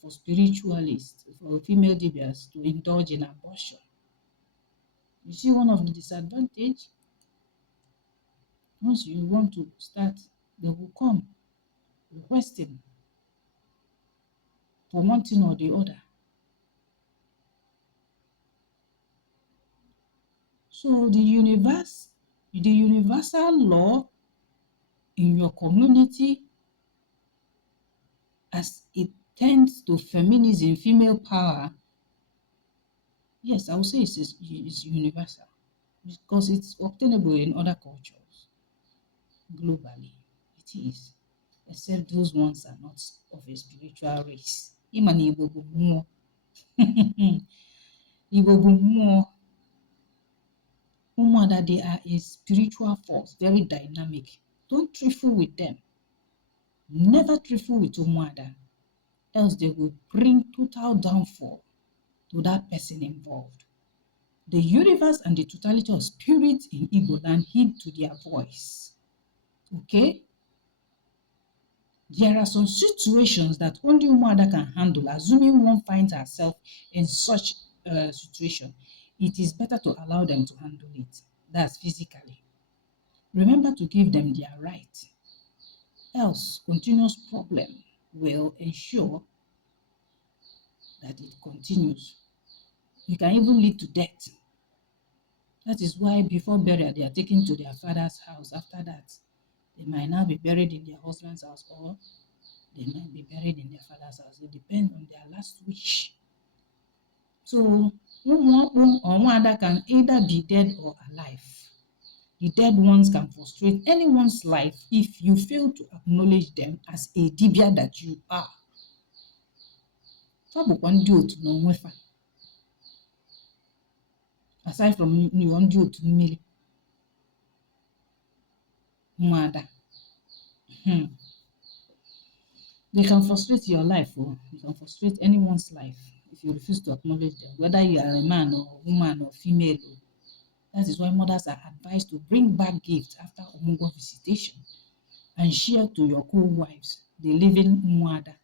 for spiritualists, for female Dibias to indulge in abortion. You see one of the disadvantage? Once you want to start, they will come requesting for one thing or the other. So the universal law in your community, as it tends to feminism, female power, yes, I would say it's universal because it's obtainable in other cultures globally. It is, except those ones are not of a spiritual race. Imani Igbo bụ mmụọ. Igbo bụ mmụọ. Ụmụ Ada, they are a spiritual force, very dynamic. Don't trifle with them. Never trifle with Ụmụ Ada, else they will bring total downfall to that person involved. The universe and the totality of spirit in Igbo land heed to their voice. Okay? There are some situations that only Ụmụ Ada can handle, assuming one finds herself in such a situation. It is better to allow them to handle it. That's physically. Remember to give them their right. Else, continuous problem will ensure that it continues. It can even lead to death. That is why before burial, they are taken to their father's house. After that, they might now be buried in their husband's house, or they might be buried in their father's house. It depends on their last wish. So, Ụmụ Ọkpụ or Ụmụ Ada can either be dead or alive. The dead ones can frustrate anyone's life if you fail to acknowledge them as a dibia that you are. Aside from ndị otu mmiri, Ụmụ Ada, they can frustrate your life, or you can frustrate anyone's life if you refuse to acknowledge them, whether you are a man or woman or female. That is why mothers are advised to bring back gifts after Omugo visitation and share to your co-wives, the living Ụmụ Ada.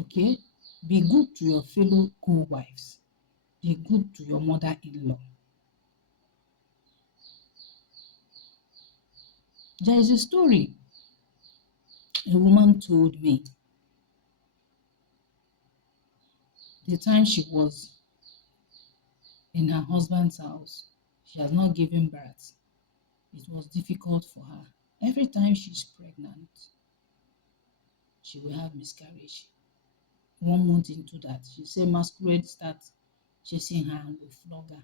Okay? Be good to your fellow co-wives. Be good to your mother-in-law. There is a story a woman told me the time she was in her husband's house. She has not given birth. It was difficult for her. Every time she's pregnant, she will have miscarriage. 1 month into that, she said masquerade starts chasing her and will flog her.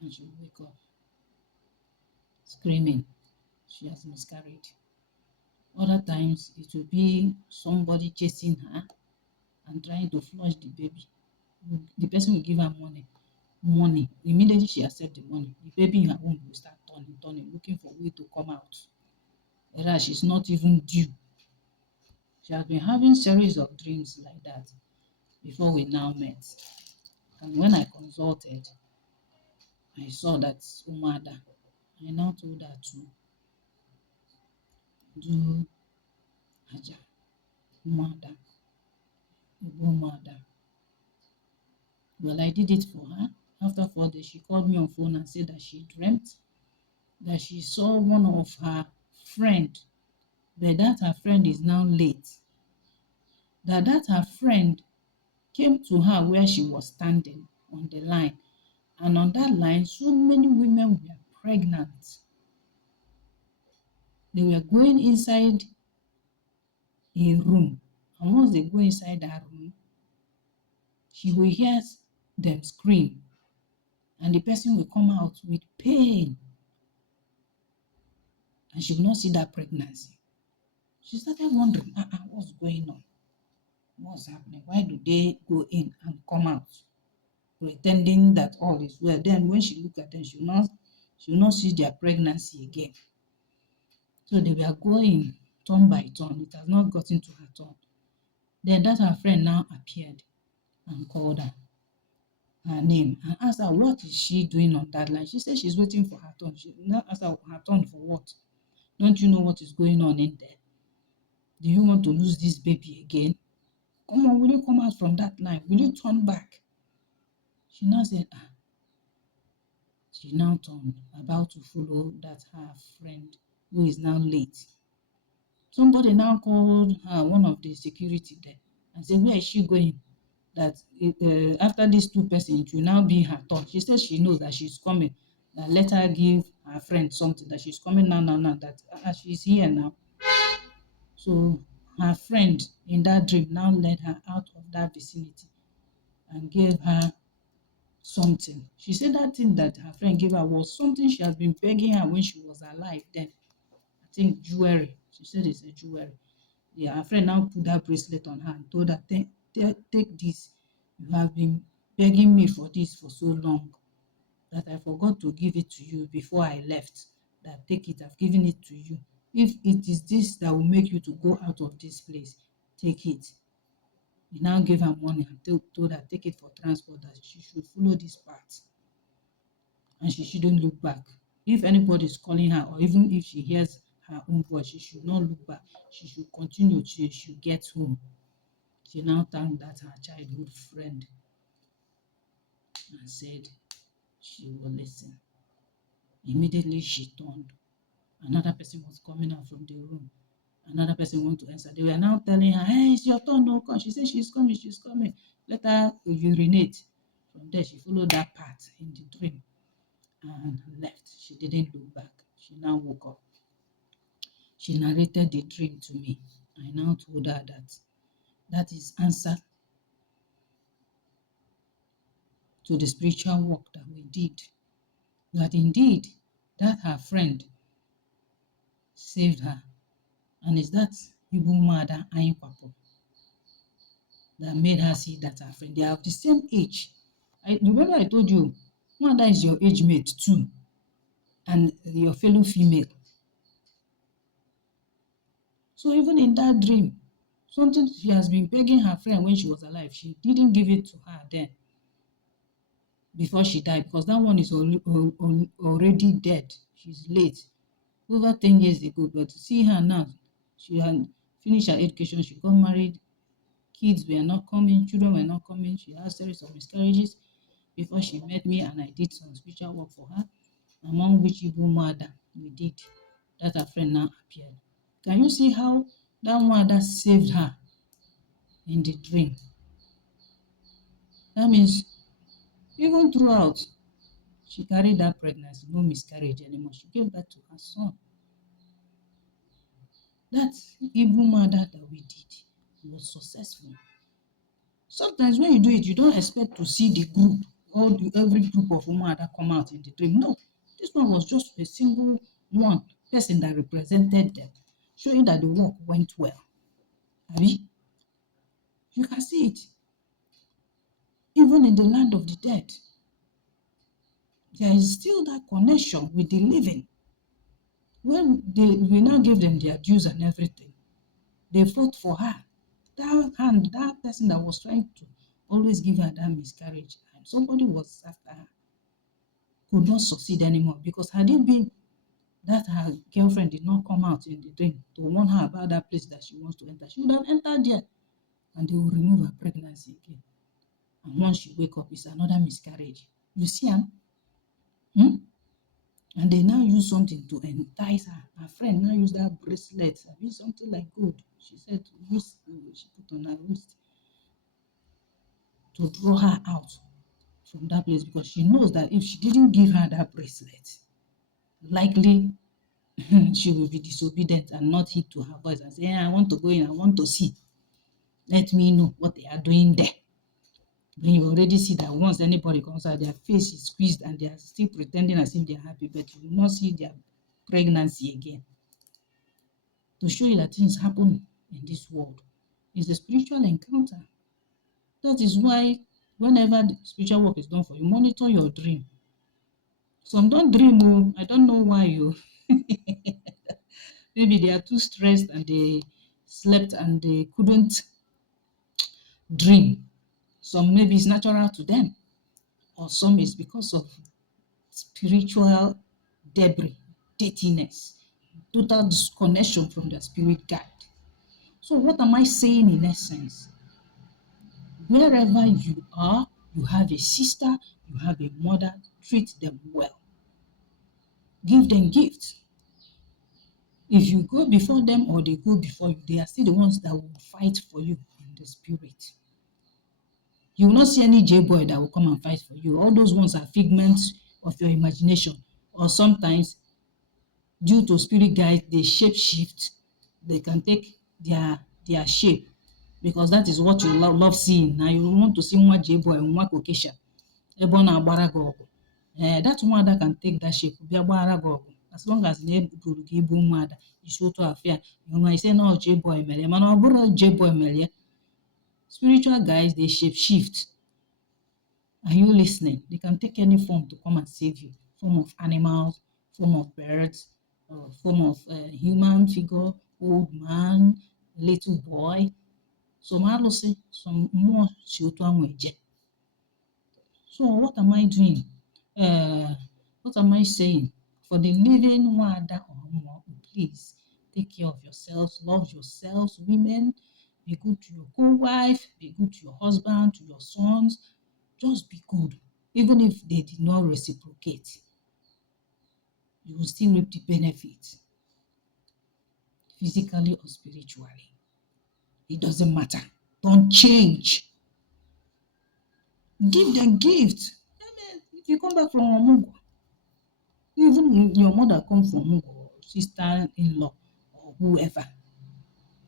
And she will wake up screaming she has miscarried. Other times, it will be somebody chasing her and trying to flush the baby. The person will give her money. Immediately she accepts the money, the baby in her womb will start turning, looking for a way to come out. Whereas she's not even due. She has been having series of dreams like that before we now met. And when I consulted, I saw that Ụmụ Ada. I now told her to do Aja, Ụmụ Ada, Ụmụ Ada. Well, I did it for her. After 4 days, she called me on phone and said that she dreamt that she saw one of her friend, but that her friend is now late. That her friend came to her where she was standing on the line. And on that line, so many women were pregnant. They were going inside a room. And once they go inside that room, she will hear them scream. And the person will come out with pain. And she will not see that pregnancy. She started wondering, what's going on? What's happening? Why do they go in and come out, pretending that all is well? Then when she look at them, she will not see their pregnancy again. So they were going turn by turn. It has not gotten to her turn. Then that her friend now appeared and called her name and asked her what is she doing on that line. She said she's waiting for her turn. She now asked her turn for what? Don't you know what is going on in there? Do you want to lose this baby again? Come on, will you come out from that line? Will you turn back? She now said, she now turned, about to follow that her friend who is now late. Somebody now called her, one of the security there, and said, where is she going? That after these two persons, it will now be her turn. She says she knows that she's coming. That let her give her friend something, that she's coming now, that she's here now. So her friend in that dream now led her out of that vicinity and gave her something. She said that thing that her friend gave her was something she has been begging her when she was alive then. I think jewelry. She said it's a jewelry. Yeah, her friend now put that bracelet on her and told her, take this. You have been begging me for this for so long that I forgot to give it to you before I left. That take it, I've given it to you. If it is this that will make you to go out of this place, take it. He now gave her money and told her, take it for transport, that she should follow this path and she shouldn't look back. If anybody is calling her, or even if she hears her own voice, she should not look back. She should continue till she gets home. She now thanked that her childhood friend and said she will listen. Immediately she turned. Another person was coming out from the room. Another person wanted to answer. They were now telling her, hey, it's your turn, no come. She said she's coming. Let her urinate. From there, she followed that path in the dream and left. She didn't look back. She now woke up. She narrated the dream to me. I now told her that is answer to the spiritual work that we did. That indeed, that her friend saved her. And it's that Ụmụ Ada that made her see that her friend, they have the same age. Remember I told you, Ụmụ Ada is your age mate too, and your fellow female. So even in that dream, something she has been begging her friend when she was alive, she didn't give it to her then, before she died, because that one is already dead. She's late, over 10 years ago. But to see her now, she had finished her education, she got married, kids were not coming, children were not coming. She had a series of miscarriages before she met me, and I did some spiritual work for her, among which Ụmụ Ada we did, that her friend now appeared. Can you see how that Ụmụ Ada saved her in the dream? That means even throughout, she carried that pregnancy, no miscarriage anymore. She gave that to her son. That Ụmụ Ada that we did was successful. Sometimes when you do it, you don't expect to see the group, or every group of Ụmụ Ada come out in the dream. No, this one was just a single one person that represented them, showing that the work went well. Abi? You can see it. Even in the land of the dead, there is still that connection with the living. When we now gave them their dues and everything, they fought for her. That person that was trying to always give her that miscarriage, and somebody was after her, could not succeed anymore, because had it been that her girlfriend did not come out in the dream to warn her about that place that she wants to enter, she would have entered there, and they will remove her pregnancy again. And once she wake up, it's another miscarriage. You see her? And they now use something to entice her. Her friend now used that bracelet, something like gold. She said she put on her wrist to draw her out from that place, because she knows that if she didn't give her that bracelet, likely she will be disobedient and not heed to her voice and say, I want to go in, I want to see. Let me know what they are doing there. Then you already see that once anybody comes out, their face is squeezed and they are still pretending as if they are happy, but you will not see their pregnancy again. To show you that things happen in this world is a spiritual encounter. That is why whenever the spiritual work is done for you, monitor your dream. Some don't dream, oh, I don't know why you. Maybe they are too stressed and they slept and they couldn't dream. Some maybe it's natural to them, or some is because of spiritual debris, dirtiness, total disconnection from the spirit guide. So what am I saying in essence? Wherever you are, you have a sister, you have a mother, treat them well. Give them gifts. If you go before them or they go before you, they are still the ones that will fight for you in the spirit. You will not see any J-boy that will come and fight for you. All those ones are figments of your imagination. Or sometimes, due to spirit guides, they shape shift. They can take their shape because that is what you love seeing. Now you want to see one J-boy and one Kokesha. That Ụmụ Ada can take that shape bịa gbara gị ọgụ as long as na eburu gị ibu Ụmụ Ada isi otu afịa ise na J-boy mere ya mana ọ bụrụ J-boy mere ya. Spiritual guys, they shape shift. Are you listening? They can take any form to come and save you. Form of animals, form of birds, form of human figure, old man, little boy. Some alụsị, some mmụọ si otu ahụ eje. So what am I doing? What am I saying? For the living Ụmụ Ada or Ụmụ Ọkpụ, please take care of yourselves, love yourselves, women. Be good to your co-wife, be good to your husband, to your sons. Just be good. Even if they did not reciprocate, you will still reap the benefit, physically or spiritually. It doesn't matter. Don't change. Give them gifts. If you come back from Omungo, even your mother comes from Omungo, sister-in-law, or whoever,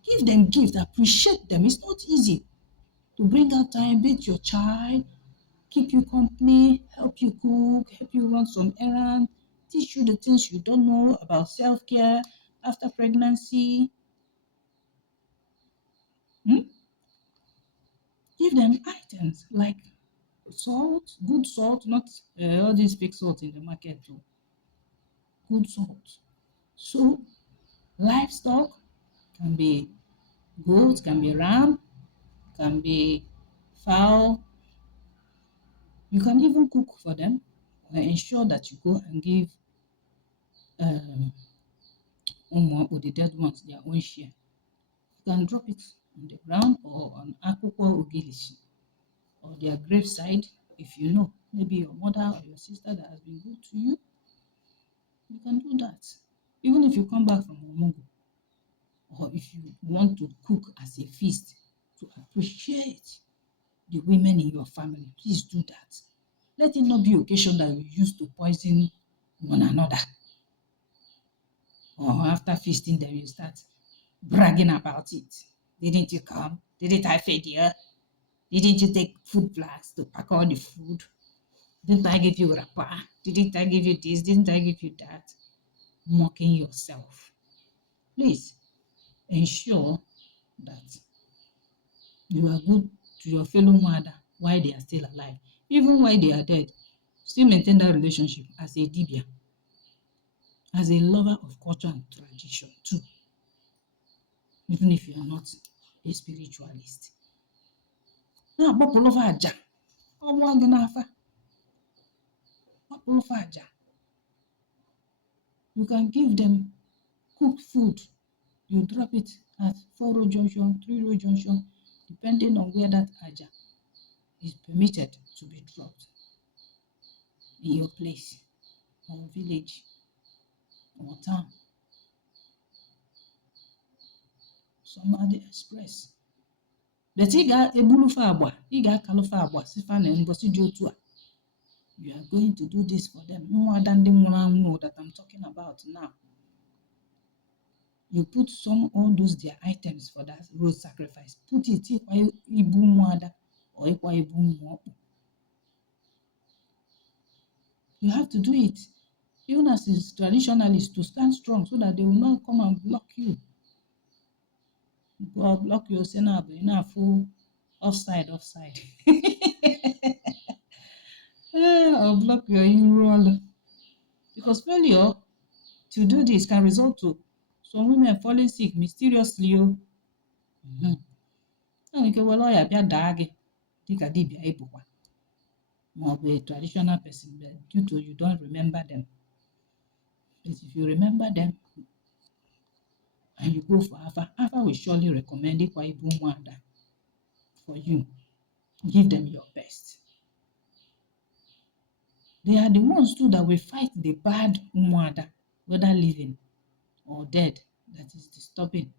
give them gifts. Appreciate them. It's not easy to bring out time, beat your child, keep you company, help you cook, help you run some errands, teach you the things you don't know about self-care after pregnancy. Give them items like salt, good salt, not all these fake salt in the market too. Good salt. So livestock can be goat, can be ram, can be fowl. You can even cook for them. Ensure that you go and give Ụmụ or the dead ones their own share. You can drop it on the ground or on akwụkwọ ogilisi or their graveside. If you know maybe your mother or your sister that has been good to you, you can do that. Even if you come back from Omungo, or if you want to cook as a feast to appreciate the women in your family, please do that. Let it not be occasion that you use to poison one another. Or after feasting, then you start bragging about it. Didn't you come? Didn't I feed you? Didn't you take food flags to pack all the food? Didn't I give you wrapper? Didn't I give you this? Didn't I give you that? Mocking yourself. Please ensure that you are good to your fellow mother while they are still alive. Even while they are dead, still maintain that relationship as a Dibịa, as a lover of culture and tradition too. Even if you are not a spiritualist. Now, Bopolova Aja. You can give them cooked food. You drop it at 4-road junction, 3-road junction, depending on where that Aja is permitted to be dropped in your place or village or town. Some are the express. But ebulufa agba, akalufa agba, sifa na ngosi dị otu a. You are going to do this for them. Ụmụ Ada ndị nwụrụ anwụ that I'm talking about now. You put all those their items for that road sacrifice. Put it ịkwa ibu Ụmụ Ada or ịkwa ibu Ụmụ Ọkpụ. You have to do it. Even as a traditionalist, to stand strong so that they will not come and block you. Block your senab, full offside. Or block your in-roll. Because failure to do this can result to some women falling sick mysteriously. Okay, well, I have dag. Think I did be able. More be a traditional person, but due to you don't remember them. But if you remember them and you go for Alpha will surely recommend it for Ụmụ Ada for you. Give them your best. They are the ones too that will fight the bad Ụmụ Ada, whether living or dead, that is disturbing,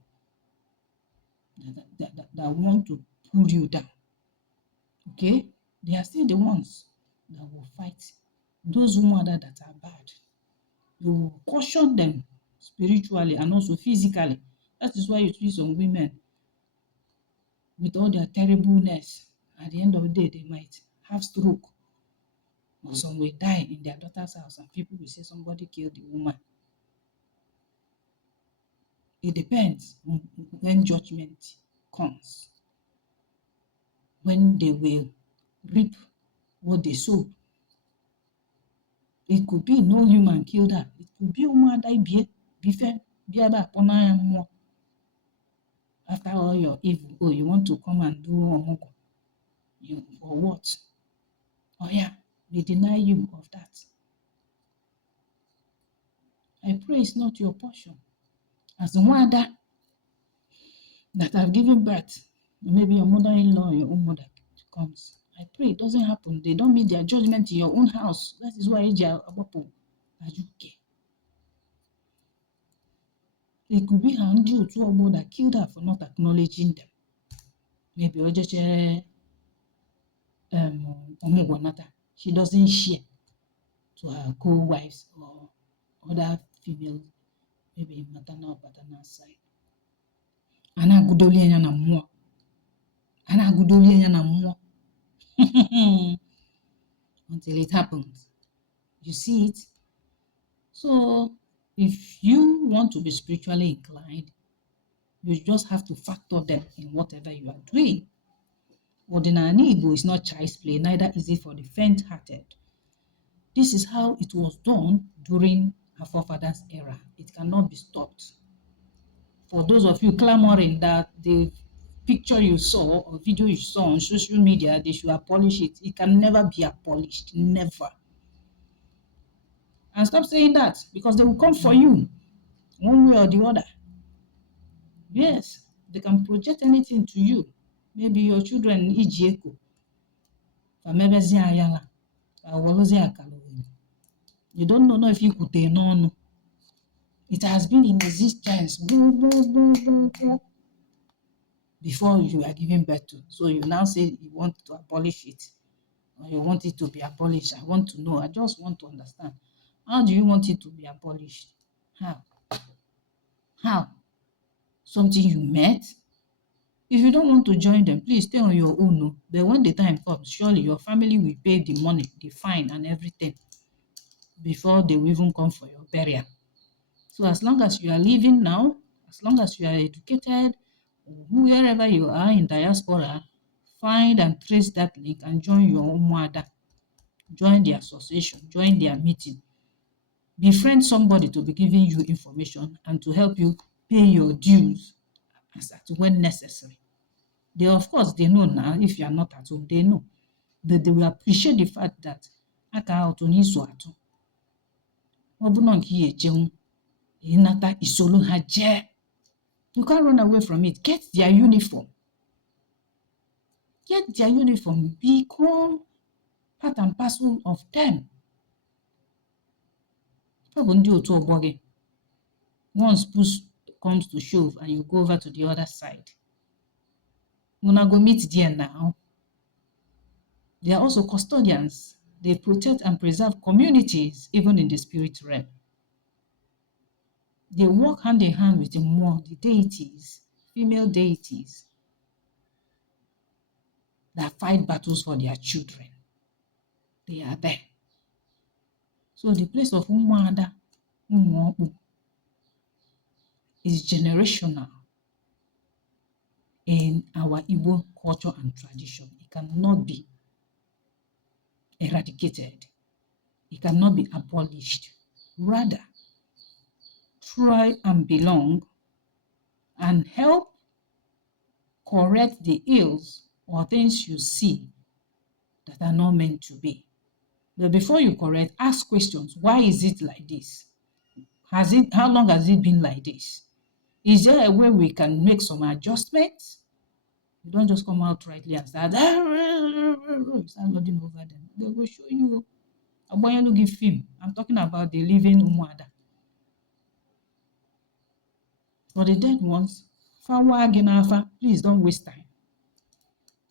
that want to pull you down. Okay? They are still the ones that will fight those Ụmụ Ada that are bad. They will caution them spiritually and also physically. That is why you see some women with all their terribleness, at the end of the day, they might have stroke, or some will die in their daughter's house, and people will say somebody killed the woman. It depends on when judgment comes, when they will reap what they sow. It could be no human killed her. It could be Ụmụ Ada bife more. After all your evil, oh, you want to come and do omugo. You for what? Oh yeah, they deny you of that. I pray it's not your portion. As Ụmụ Ada that have given birth, maybe your mother-in-law or your own mother comes. I pray it doesn't happen. They don't meet their judgment in your own house. That is why it could be her ndị otu ọgbọ that killed her for not acknowledging them. Maybe she doesn't share to her co-wives or other females, maybe maternal or paternal side. Ana-agụdoli anya na mmụọ. Until it happens. You see it? So if you want to be spiritually inclined, you just have to factor them in whatever you are doing. Ordinary Igbo is not child's play, neither is it for the faint-hearted. This is how it was done during our forefathers' era. It cannot be stopped. For those of you clamoring that the picture you saw or video you saw on social media, they should abolish it. It can never be abolished. Never. And stop saying that, because they will come for you one way or the other. Yes, they can project anything to you. Maybe your children Ijieko. You don't know if you could know. It has been in existence before you are giving birth to. So you now say you want to abolish it, or you want it to be abolished. I want to know. I just want to understand. How do you want it to be abolished? How? Something you met? If you don't want to join them, please stay on your own. No. But when the time comes, surely your family will pay the money, the fine, and everything before they will even come for your burial. So as long as you are living now, as long as you are educated, wherever you are in diaspora, find and trace that link and join your Ụmụ Ada. Join the association, join their meeting. Befriend somebody to be giving you information and to help you pay your dues as at when necessary. They, of course, they know now. If you are not at home, they know. But they will appreciate the fact that aka out on iso atu. You can't run away from it. Get their uniform. Get their uniform. Become part and parcel of them. Once push comes to shove and you go over to the other side, you're gonna go meet there now. They are also custodians. They protect and preserve communities, even in the spirit realm. They work hand in hand with the deities, female deities, that fight battles for their children. They are there. So the place of Ụmụ Ada, Ụmụ Ọkpụ, is generational in our Igbo culture and tradition. It cannot be eradicated. It cannot be abolished. Rather, try and belong and help correct the ills or things you see that are not meant to be. But before you correct, ask questions. Why is it like this? How long has it been like this? Is there a way we can make some adjustments? You don't just come out rightly and start, start nodding over them. They will show you. Give film. I'm talking about the living Ụmụ Ada. For the dead ones, please don't waste time.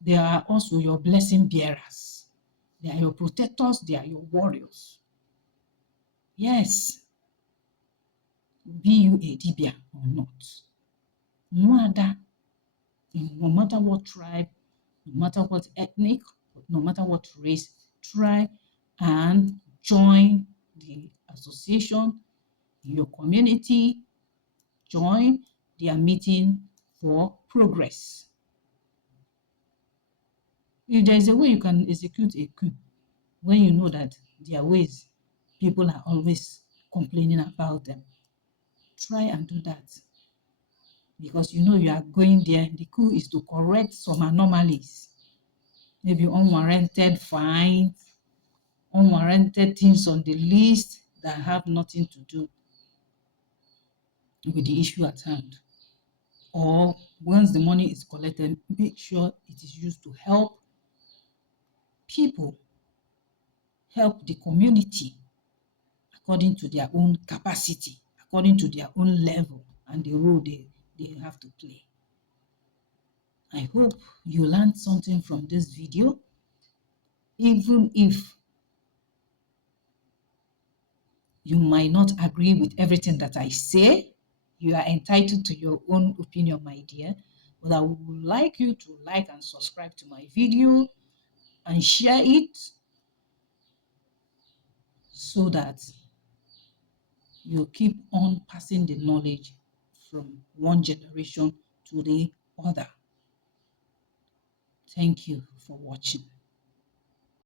They are also your blessing bearers. They are your protectors. They are your warriors. Yes. Be you a Dibịa or not. Ụmụ Ada, no matter what tribe, no matter what ethnic, no matter what race, try and join the association in your community. Join their meeting for progress. If there is a way you can execute a coup when you know that their ways, people are always complaining about them, try and do that. Because you know you are going there. The coup is to correct some anomalies. Maybe unwarranted fines, unwarranted things on the list that have nothing to do with the issue at hand. Or once the money is collected, make sure it is used to help people, help the community according to their own capacity, according to their own level and the role they have to play. I hope you learned something from this video. Even if you might not agree with everything that I say, you are entitled to your own opinion, my dear. But I would like you to like and subscribe to my video and share it so that you keep on passing the knowledge from one generation to the other. Thank you for watching.